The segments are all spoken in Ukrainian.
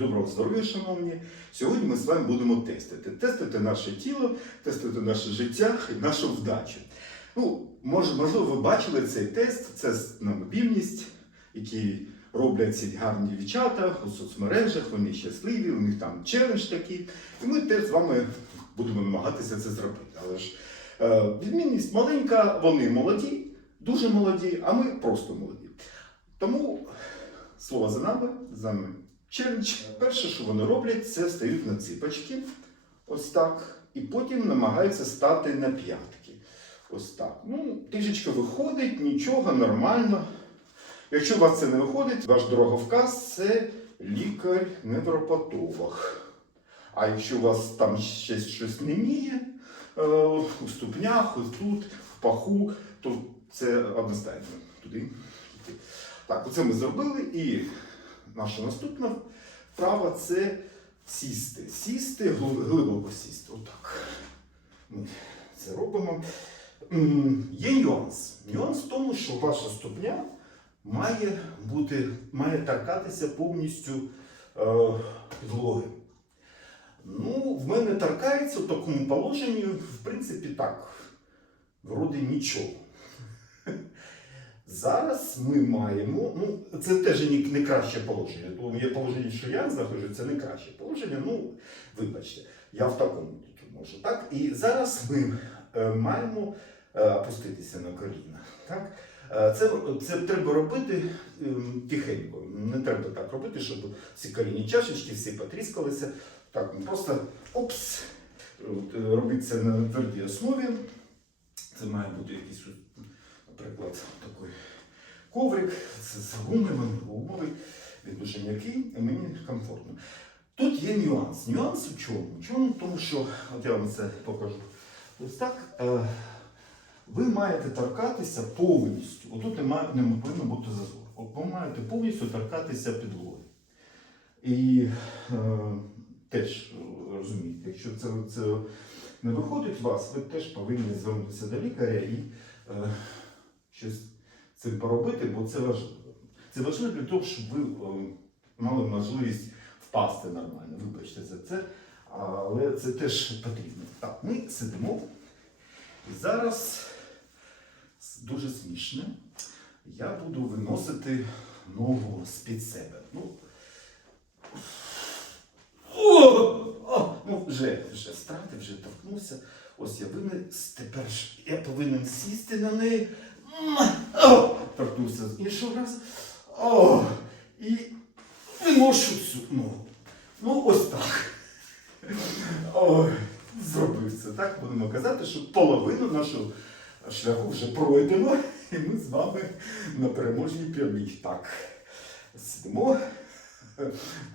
Доброго здоров'я, шановні! Сьогодні ми з вами будемо тестити. Тестити наше тіло, тестити наше життя і нашу вдачу. Ну, може, можливо, ви бачили цей тест, це на мобільність, який роблять ці гарні дівчата у соцмережах, вони щасливі, у них там челендж такий. І ми теж з вами будемо намагатися це зробити. Але ж е, відмінність маленька, вони молоді, дуже молоді, а ми просто молоді. Тому слово за нами, за нами челендж. Перше, що вони роблять, це стають на ципочки, ось так, і потім намагаються стати на п'ятки. Ось так. Ну, трішечки виходить, нічого, нормально. Якщо у вас це не виходить, ваш дороговказ це лікар-невропатолог. А якщо у вас там ще щось не міє, е, у ступнях, ось тут, в паху, то це одностайно туди. Так, оце ми зробили. І наша наступна вправа це сісти. Сісти, глибоко сісти. Отак. Ми це робимо. Є нюанс. Нюанс в тому, що ваша ступня має бути, має торкатися повністю е, підлоги. Ну, в мене торкається в такому положенні, в принципі, так. Вроде нічого. Зараз ми маємо, ну, це теж не, краще положення. Тому є положення, що я знаходжу, це не краще положення. Ну, вибачте, я в такому тільки можу. Так? І зараз ми е, маємо е, опуститися на коліна. Так? Е, Це, це треба робити ем, тихенько. Не треба так робити, щоб ці колінні чашечки всі потріскалися. Так, просто опс. Е, Робити це на твердій основі. Це має бути якийсь, наприклад, такий коврик. З гуми, гумовий, він дуже м'який, і мені комфортно. Тут є нюанс. Нюанс у чому? Чому? Тому що, от я вам це покажу. Ось так. Е, ви маєте торкатися повністю. Отут не повинно бути зазор. От ви маєте повністю торкатися підлоги. І е, теж розумієте, якщо це, це не виходить у вас, ви теж повинні звернутися до лікаря і е, щось з цим поробити, бо це важливо. Це важливо для того, щоб ви е, мали можливість впасти нормально. Вибачте за це, але це теж потрібно. Так, ми сидимо. І зараз дуже смішно. Я буду виносити ногу з-під себе. Ну, о, о, ну вже, вже стратив, вже торкнувся. Ось я винес, тепер я повинен сісти на неї. Торкнувся з іншого разу. О, і виношу цю ногу. Ну, ось так. Ой, зробив це. Так будемо казати, що половину нашого шляху вже пройдено, і ми з вами на переможній прямій. Так, сидимо,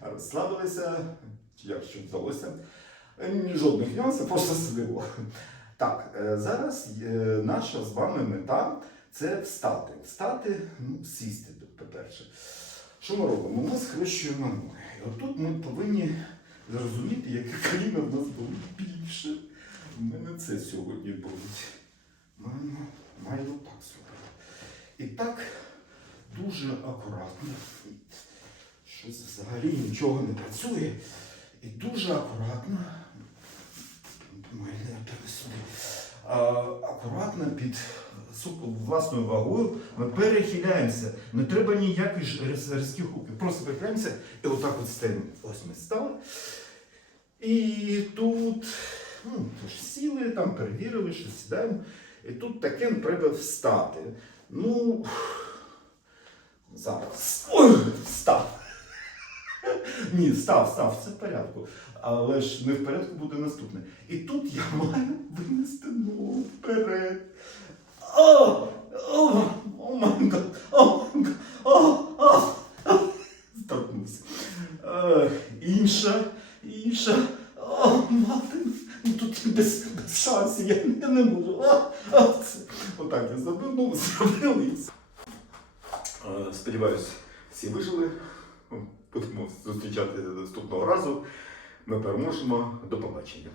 розслабилися, якщо вдалося. Ні Жодних нюансів, просто сидимо. Так, е, зараз наша з вами мета це встати. Встати, ну, сісти, по-перше. Що ми робимо? Ми схрещуємо ноги. І отут ми повинні зрозуміти, яке коліно в нас було більше. У мене це сьогодні болить. Маємо, маємо так зробити. І так дуже акуратно. Щось взагалі нічого не працює. І дуже акуратно. Акуратно під власною вагою ми перехиляємося. Не треба ніяких різких рухів. Просто перехиляємося і отак от стаємо. Ось ми стали. І тут ну, сіли, там перевірили, що сідаємо. І тут таке треба встати. Ну, зараз. Ой, встав. Ні, став, став, все в порядку. Але ж не в порядку буде наступне. І тут я маю винести ногу вперед. О! О! О гад! О! О! О! Торкнувся. Е, Інша, інша. О, мати, ну тут без, без шансів, я, я не можу. А, це. Отак я зробив, ну, зробив і. Е, Сподіваюсь, всі вижили. Будемо зустрічати наступного разу. Ми переможемо. До побачення.